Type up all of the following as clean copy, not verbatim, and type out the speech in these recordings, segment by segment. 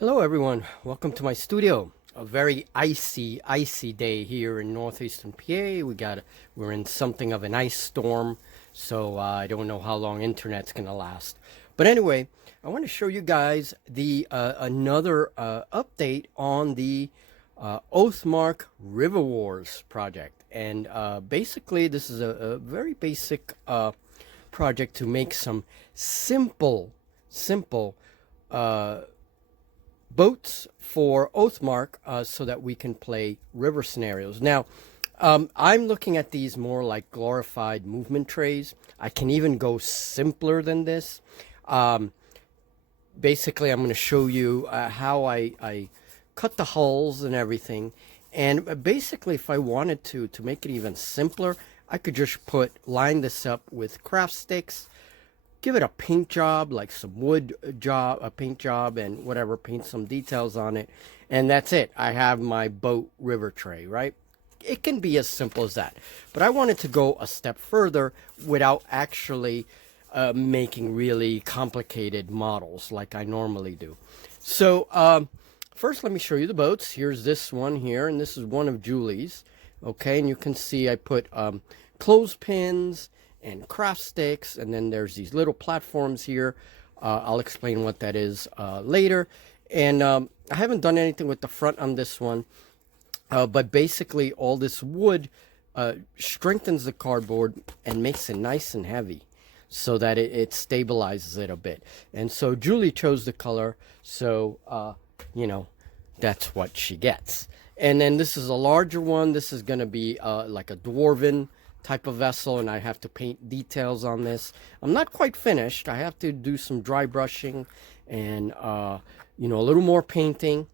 Hello everyone, welcome to my studio. A very icy day here in northeastern PA. We're in something of an ice storm, so I don't know how long internet's gonna last. But anyway, I want to show you guys the another update on the oathmark River Wars project. And basically, this is a very basic project to make some simple boats for oathmark so that we can play river scenarios. Now, I'm looking at these more like glorified movement trays. I can even go simpler than this. Basically, I'm going to show you how I cut the hulls and everything. And basically, if I wanted to make it even simpler, I could just line this up with craft sticks, give it a paint job, like some wood job, a paint job, and whatever, paint some details on it. And that's it. I have my boat river tray, right? It can be as simple as that. But I wanted to go a step further without actually making really complicated models like I normally do. So first, let me show you the boats. Here's this one here, and this is one of Julie's. Okay, and you can see I put clothespins and craft sticks, and then there's these little platforms here. I'll explain what that is later. And I haven't done anything with the front on this one, but basically all this wood strengthens the cardboard and makes it nice and heavy so that it stabilizes it a bit. And so Julie chose the color, so you know, that's what she gets. And then this is a larger one. This is going to be like a dwarven type of vessel, and I have to paint details on this. I'm not quite finished. I have to do some dry brushing and you know, a little more painting.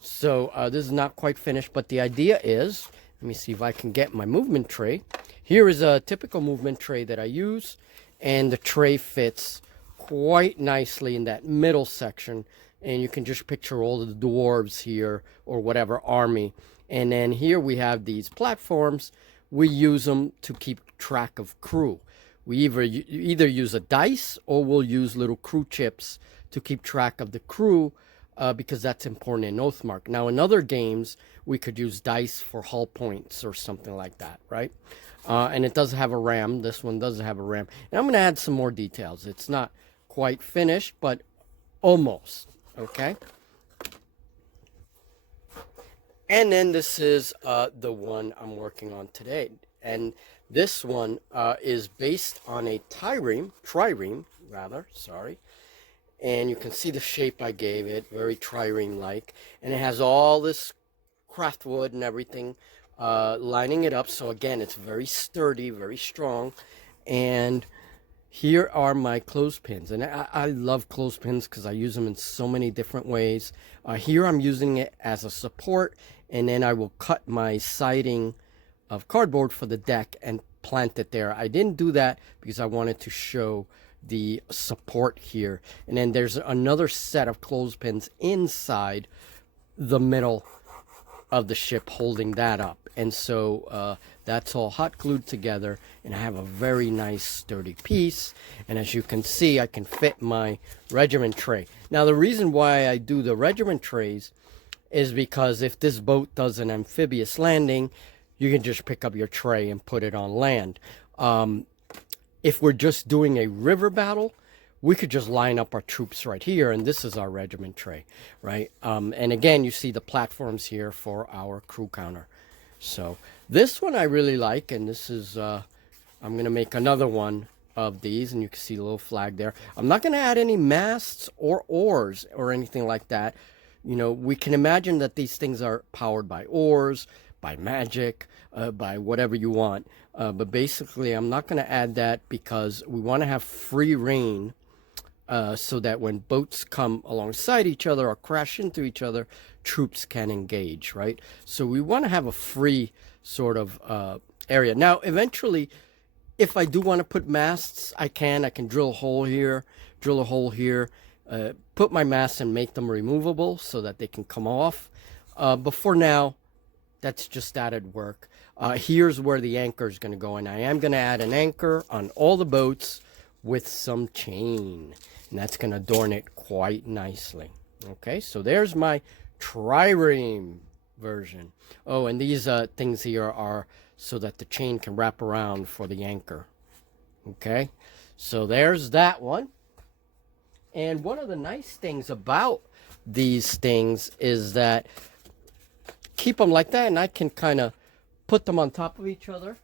So this is not quite finished, but the idea is, let me see if I can get my movement tray. Here is a typical movement tray that I use, and the tray fits quite nicely in that middle section, and you can just picture all the dwarves here or whatever army. And then here we have these platforms. We use them to keep track of crew. We either use a dice, or we'll use little crew chips to keep track of the crew because that's important in Oathmark. Now, in other games, we could use dice for hull points or something like that, right? And it does have a ram. This one does have a ram. And I'm going to add some more details. It's not quite finished, but almost, okay? And then this is the one I'm working on today. And this one is based on a trireme, sorry. And you can see the shape I gave it, very trireme-like. And it has all this craft wood and everything lining it up. So again, it's very sturdy, very strong. And here are my clothespins, and I love clothespins because I use them in so many different ways. Here I'm using it as a support, and then I will cut my siding of cardboard for the deck and plant it there. I didn't do that because I wanted to show the support here. And then there's another set of clothespins inside the middle of the ship holding that up. And so that's all hot glued together, and I have a very nice sturdy piece. And as you can see, I can fit my regiment tray. Now, the reason why I do the regiment trays is because if this boat does an amphibious landing, you can just pick up your tray and put it on land. If we're just doing a river battle, we could just line up our troops right here, and this is our regiment tray, right? And again, you see the platforms here for our crew counter. So this one I really like, and this is, I'm going to make another one of these, and you can see a little flag there. I'm not going to add any masts or oars or anything like that. You know, we can imagine that these things are powered by oars, by magic, by whatever you want. But basically, I'm not going to add that because we want to have free reign so that when boats come alongside each other or crash into each other, troops can engage, right? So we want to have a free sort of area. Now, eventually, if I do want to put masts, I can drill a hole here, put my masts and make them removable so that they can come off. But for now, that's just added work. Here's where the anchor is going to go, and I am going to add an anchor on all the boats with some chain, and that's going to adorn it quite nicely. Okay, so there's my trireme version. Oh, and these things here are so that the chain can wrap around for the anchor. Okay, so there's that one. And one of the nice things about these things is that keep them like that, and I can kind of put them on top of each other,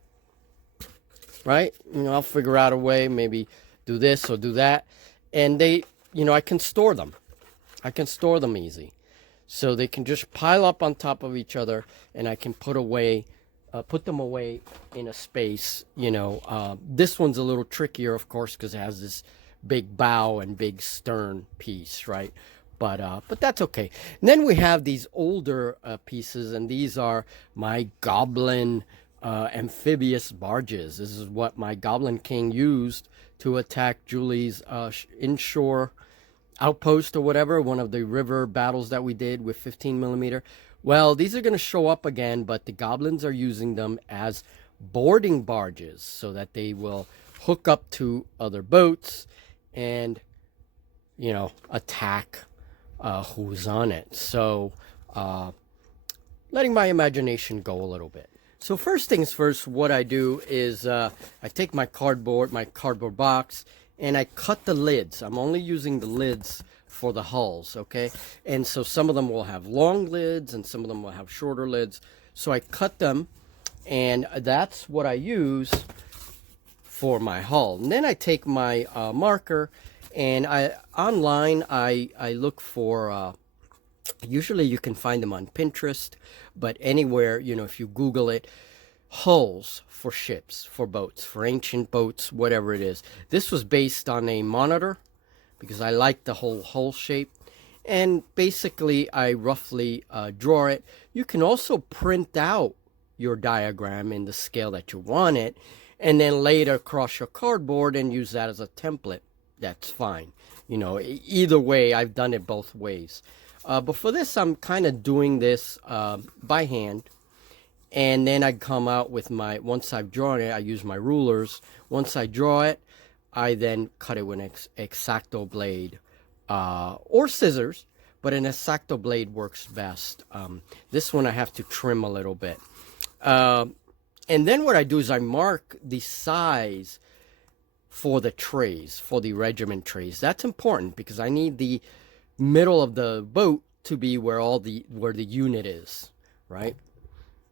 right? You know, I'll figure out a way, maybe do this or do that, and they, you know, I can store them. I can store them easy, so they can just pile up on top of each other, and I can put them away in a space. You know, this one's a little trickier, of course, because it has this big bow and big stern piece, right? But that's okay. And then we have these older pieces, and these are my Goblin amphibious barges. This is what my Goblin King used to attack Julie's inshore outpost or whatever, one of the river battles that we did with 15 millimeter. Well, these are going to show up again, but the Goblins are using them as boarding barges so that they will hook up to other boats and, you know, attack who's on it. So letting my imagination go a little bit. So first things first, what I do is I take my cardboard box, and I cut the lids. I'm only using the lids for the hulls, okay? And so some of them will have long lids and some of them will have shorter lids. So I cut them, and that's what I use for my hull. And then I take my marker, and online I look for, usually you can find them on Pinterest, but anywhere, you know, if you Google it, hulls for ships, for boats, for ancient boats, whatever it is. This was based on a monitor because I like the whole hull shape. And basically, I roughly draw it. You can also print out your diagram in the scale that you want it, and then lay it across your cardboard and use that as a template. That's fine. You know, either way, I've done it both ways. But for this, I'm kind of doing this by hand. And then I come out with my, once I've drawn it, I use my rulers. Once I draw it, I then cut it with an X-Acto blade or scissors, but an X-Acto blade works best. This one I have to trim a little bit. And then what I do is I mark the size for the trays, for the regiment trays. That's important because I need the middle of the boat to be where the unit is, right?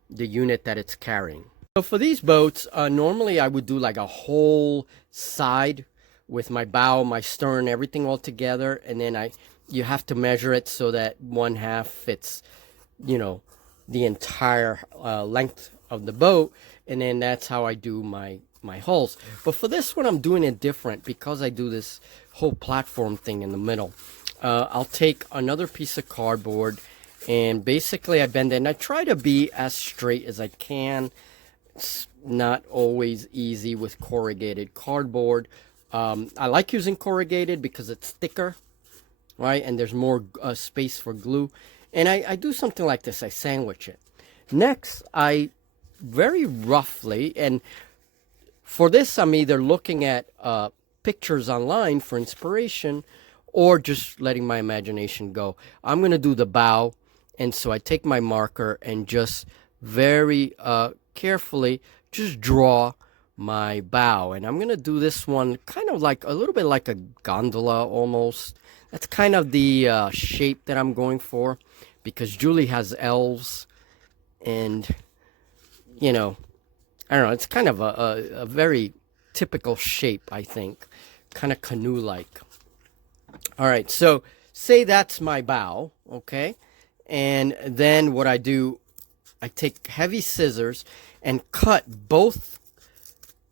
The unit that it's carrying. So for these boats, normally I would do like a whole side with my bow, my stern, everything all together, and then you have to measure it so that one half fits, you know, the entire length of the boat, and then that's how I do my hulls. But for this one, I'm doing it different because I do this whole platform thing in the middle. I'll take another piece of cardboard, and basically I bend it, and I try to be as straight as I can. It's not always easy with corrugated cardboard. I like using corrugated because it's thicker, right? And there's more space for glue. And I do something like this. I sandwich it. Next, I very roughly, and for this I'm either looking at pictures online for inspiration or just letting my imagination go. I'm going to do the bow, and so I take my marker and just very carefully just draw my bow. And I'm going to do this one kind of like a little bit like a gondola almost. That's kind of the shape that I'm going for because Julie has elves, and you know, I don't know, it's kind of a very typical shape, I think, kind of canoe-like. All right, so say that's my bow, okay? And then what I do, I take heavy scissors and cut both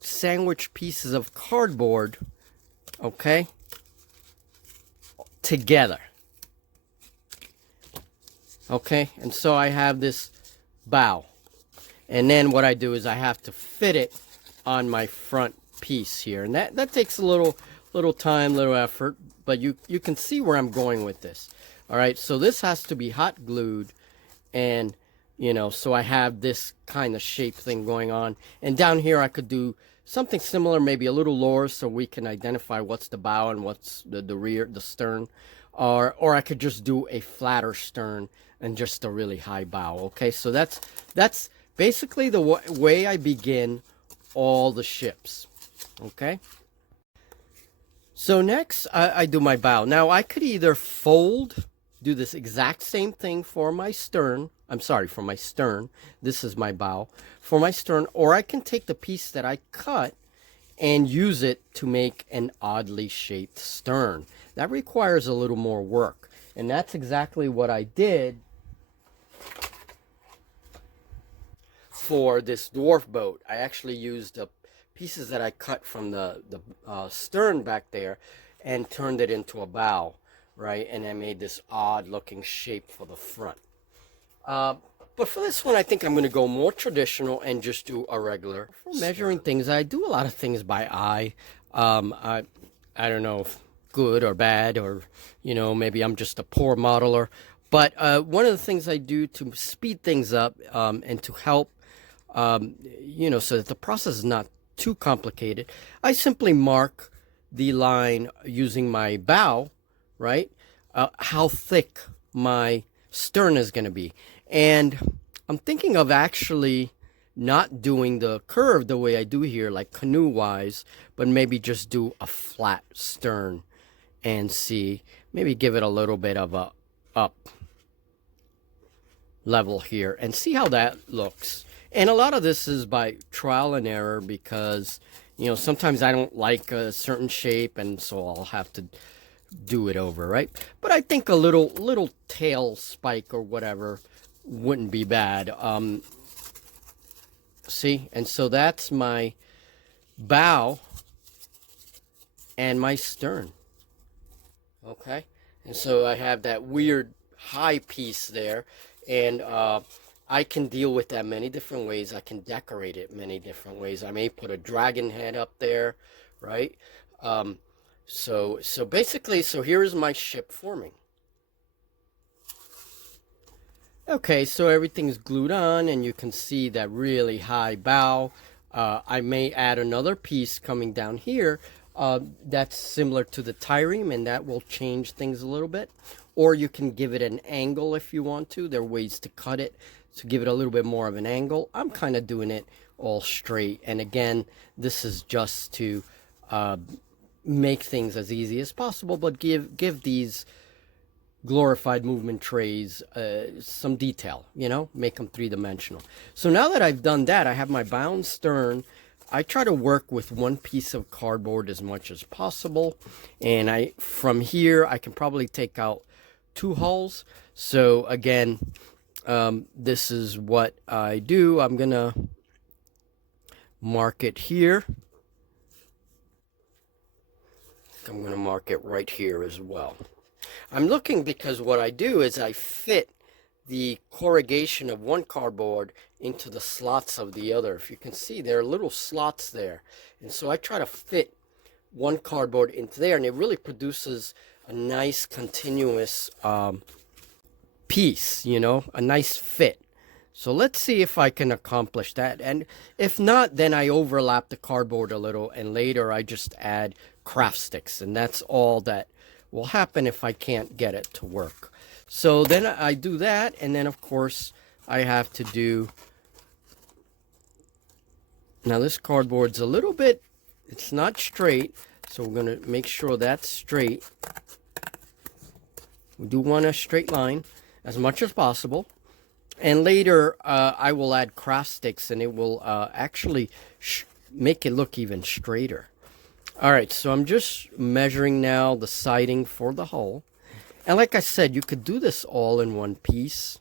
sandwich pieces of cardboard, okay, together. Okay, and so I have this bow. And then what I do is I have to fit it on my front piece here. And that takes a little time, little effort, but you can see where I'm going with this. All right, so this has to be hot glued, and you know, so I have this kind of shape thing going on. And down here I could do something similar, maybe a little lower, so we can identify what's the bow and what's the rear, the stern. or I could just do a flatter stern and just a really high bow. Okay, so that's basically the way I begin all the ships. Okay. So next, I do my bow. Now, I could either fold, do this exact same thing for my stern. I'm sorry, for my stern. This is my bow. For my stern, or I can take the piece that I cut and use it to make an oddly shaped stern. That requires a little more work. And that's exactly what I did for this dwarf boat. I actually used the pieces that I cut from the stern back there and turned it into a bow, right? And I made this odd looking shape for the front. But for this one, I think I'm going to go more traditional and just do a regular. For measuring things, I do a lot of things by eye. I don't know if good or bad, or, you know, maybe I'm just a poor modeler. But one of the things I do to speed things up and to help, you know, so that the process is not too complicated, I simply mark the line using my bow, right? How thick my stern is going to be. And I'm thinking of actually not doing the curve the way I do here, like canoe wise, but maybe just do a flat stern and see, maybe give it a little bit of a up level here and see how that looks. And a lot of this is by trial and error, because, you know, sometimes I don't like a certain shape, and so I'll have to do it over, right? But I think a little tail spike or whatever wouldn't be bad. See? And so that's my bow and my stern. Okay? And so I have that weird high piece there, and I can deal with that many different ways. I can decorate it many different ways. I may put a dragon head up there, right? So basically, so here is my ship forming. Okay, so everything's glued on, and you can see that really high bow. I may add another piece coming down here that's similar to the trireme, and that will change things a little bit. Or you can give it an angle if you want to. There are ways to cut it to give it a little bit more of an angle. I'm kind of doing it all straight. And again, this is just to make things as easy as possible, but give these glorified movement trays some detail, you know, make them three-dimensional. So now that I've done that, I have my bound stern. I try to work with one piece of cardboard as much as possible, and from here I can probably take out 2 hulls. So again, this is what I do. I'm gonna mark it here. I'm gonna mark it right here as well. I'm looking because what I do is I fit the corrugation of one cardboard into the slots of the other. If you can see, there are little slots there. And so I try to fit one cardboard into there, and it really produces a nice continuous piece, you know, a nice fit. So let's see if I can accomplish that. And if not, then I overlap the cardboard a little, and later I just add craft sticks, and that's all that will happen if I can't get it to work. So then I do that, and then of course I have to do, now this cardboard's a little bit, it's not straight, so we're going to make sure that's straight. We do want a straight line as much as possible. And later I will add craft sticks, and it will actually make it look even straighter. All right, so I'm just measuring now the siding for the hull. And like I said, you could do this all in one piece.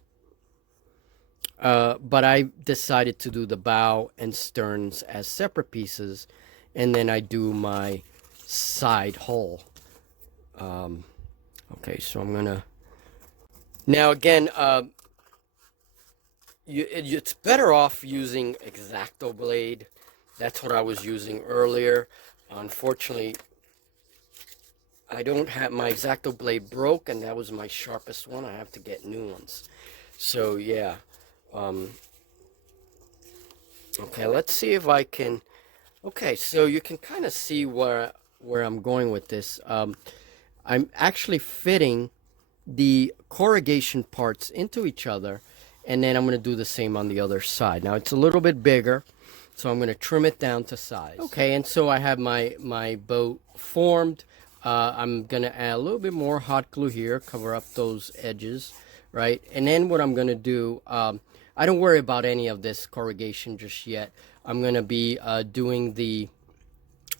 But I decided to do the bow and sterns as separate pieces. And then I do my side hull. Okay, so I'm going to... Now again, it's better off using X-Acto blade. That's what I was using earlier. Unfortunately, I don't have, my X-Acto blade broke, and that was my sharpest one. I have to get new ones. So yeah. Okay, let's see if I can. Okay, so you can kind of see where I'm going with this. I'm actually fitting the corrugation parts into each other, and then I'm going to do the same on the other side. Now it's a little bit bigger, so I'm going to trim it down to size. Okay, and so I have my boat formed. I'm going to add a little bit more hot glue here, cover up those edges, right? And then what I'm going to do, I don't worry about any of this corrugation just yet. I'm going to be doing the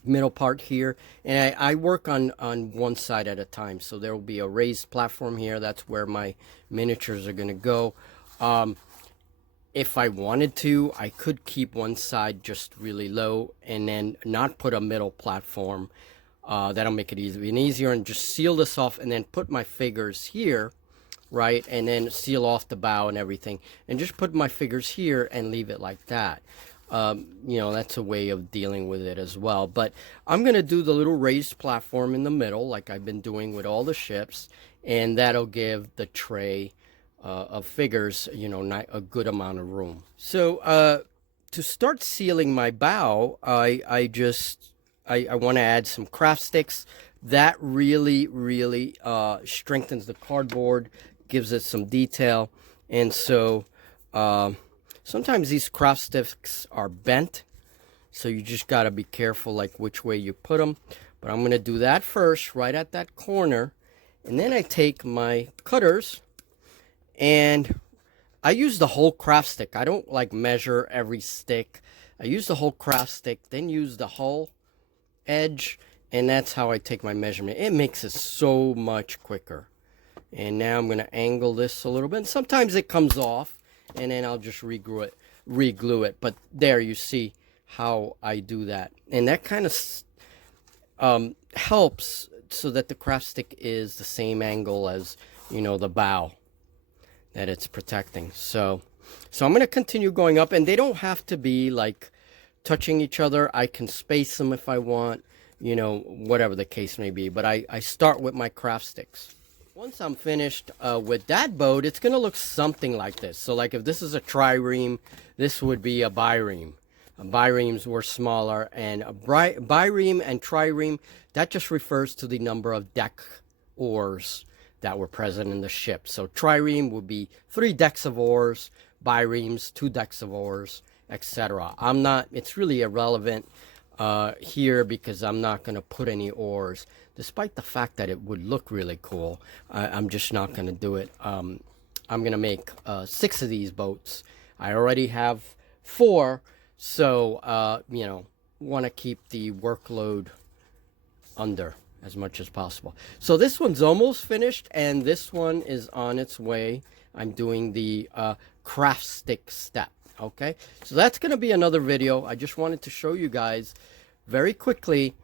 middle part here, and I work on one side at a time. So there will be a raised platform here. That's where my miniatures are going to go. If I wanted to, I could keep one side just really low and then not put a middle platform. That'll make it even easier, and just seal this off and then put my figures here, right? And then seal off the bow and everything, and just put my figures here and leave it like that. You know, that's a way of dealing with it as well. But I'm going to do the little raised platform in the middle like I've been doing with all the ships, and that'll give the tray of figures, you know, not a good amount of room. So to start sealing my bow, I want to add some craft sticks. That really strengthens the cardboard, gives it some detail. And so sometimes these craft sticks are bent, so you just got to be careful like which way you put them. But I'm going to do that first, right at that corner. And then I take my cutters, and I use the whole craft stick. I don't like measure every stick. I use the whole craft stick, then use the whole edge, and that's how I take my measurement. It makes it so much quicker. And now I'm going to angle this a little bit. And sometimes it comes off, and then I'll just reglue it. But there you see how I do that. And that kind of helps so that the craft stick is the same angle as, you know, the bow that it's protecting. So I'm going to continue going up, and they don't have to be like touching each other. I can space them if I want, you know, whatever the case may be. But I start with my craft sticks. Once I'm finished with that boat, it's going to look something like this. So like if this is a trireme, this would be a bireme. Biremes were smaller, and a bireme and trireme, that just refers to the number of deck oars that were present in the ship. So trireme would be 3 decks of oars, biremes 2 decks of oars, etc. It's really irrelevant here because I'm not going to put any oars, despite the fact that it would look really cool. I'm just not going to do it. I'm going to make 6 of these boats. I already have 4, so you know, want to keep the workload under as much as possible. So this one's almost finished, and this one is on its way. I'm doing the craft stick step. Okay, so that's going to be another video. I just wanted to show you guys very quickly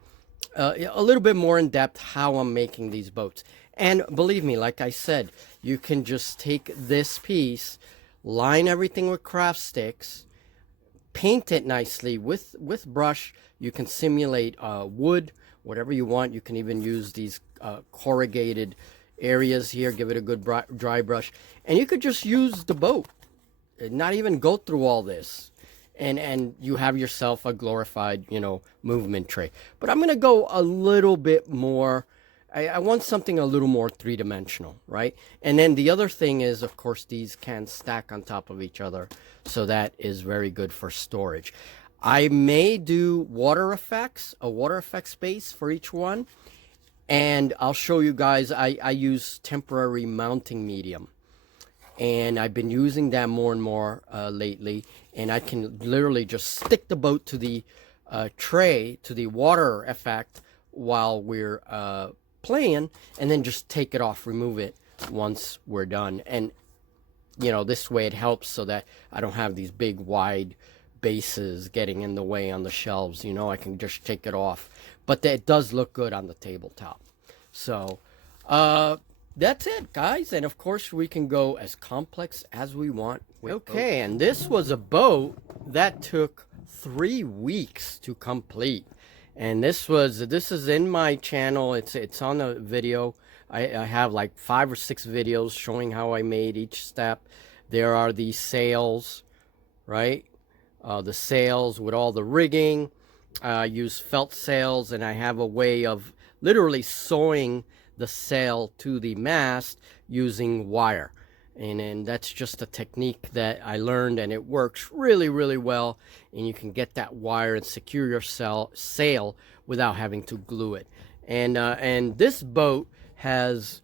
a little bit more in depth how I'm making these boats. And believe me, like I said, you can just take this piece, line everything with craft sticks, paint it nicely with brush. You can simulate wood, whatever you want. You can even use these corrugated areas here, give it a good dry brush, and you could just use the boat, not even go through all this, and you have yourself a glorified, you know, movement tray. But I'm going to go a little bit more. I want something a little more three-dimensional, right? And then the other thing is, of course, these can stack on top of each other, so that is very good for storage. I may do water effects, a water effects base for each one, and I'll show you guys. I use temporary mounting medium, and I've been using that more and more lately, and I can literally just stick the boat to the tray, to the water effect, while we're playing, and then just take it off, remove it once we're done. And you know, this way it helps so that I don't have these big wide bases getting in the way on the shelves. You know, I can just take it off, but it does look good on the tabletop. So that's it, guys. And of course we can go as complex as we want with okay boats. And this was a boat that took 3 weeks to complete. And this is in my channel. It's on a video. I have like 5 or 6 videos showing how I made each step. There are these sails, right? The sails with all the rigging. I use felt sails, and I have a way of literally sewing the sail to the mast using wire. And that's just a technique that I learned, and it works really, really well. And you can get that wire and secure your sail without having to glue it. And this boat has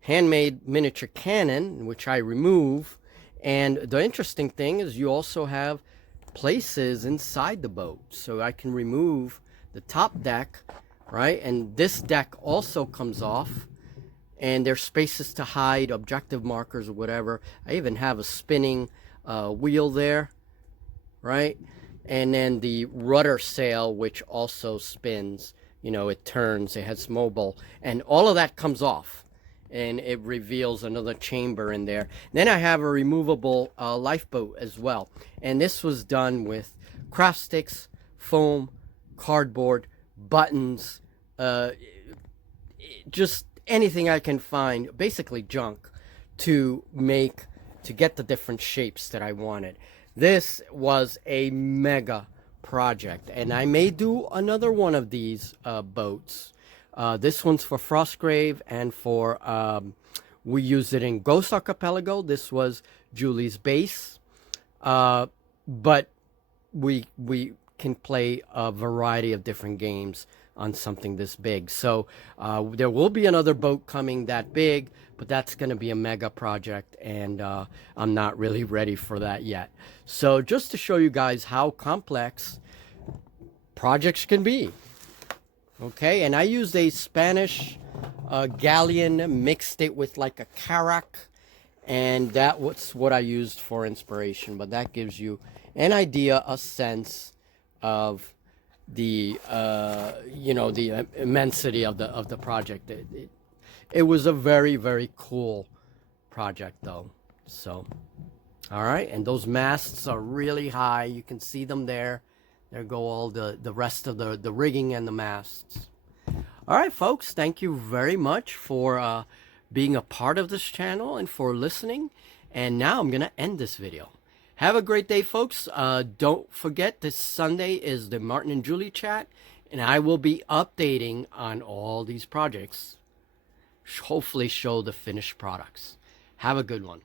handmade miniature cannon, which I remove. And the interesting thing is you also have places inside the boat. So I can remove the top deck, right? And this deck also comes off. And there's spaces to hide objective markers or whatever. I even have a spinning wheel there, right? And then the rudder sail, which also spins, you know, it turns, it has mobile, and all of that comes off, and it reveals another chamber in there. Then I have a removable lifeboat as well, and this was done with craft sticks, foam, cardboard, buttons, just anything I can find, basically junk, to get the different shapes that I wanted. This was a mega project, and I may do another one of these boats. This one's for Frostgrave, and for we used it in Ghost Archipelago. This was Julie's base, but we can play a variety of different games on something this big. So there will be another boat coming that big, but that's going to be a mega project, and I'm not really ready for that yet. So just to show you guys how complex projects can be. Okay, and I used a Spanish galleon, mixed it with like a carack, and that was what I used for inspiration. But that gives you an idea, a sense of the you know, the immensity of the project. It was a very, very cool project though. So all right, and those masts are really high. You can see them there. There go all the rest of the rigging and the masts. All right, folks, thank you very much for being a part of this channel and for listening. And now I'm gonna end this video. Have a great day, folks. Don't forget, this Sunday is the Martin and Julie chat, and I will be updating on all these projects. Hopefully show the finished products. Have a good one.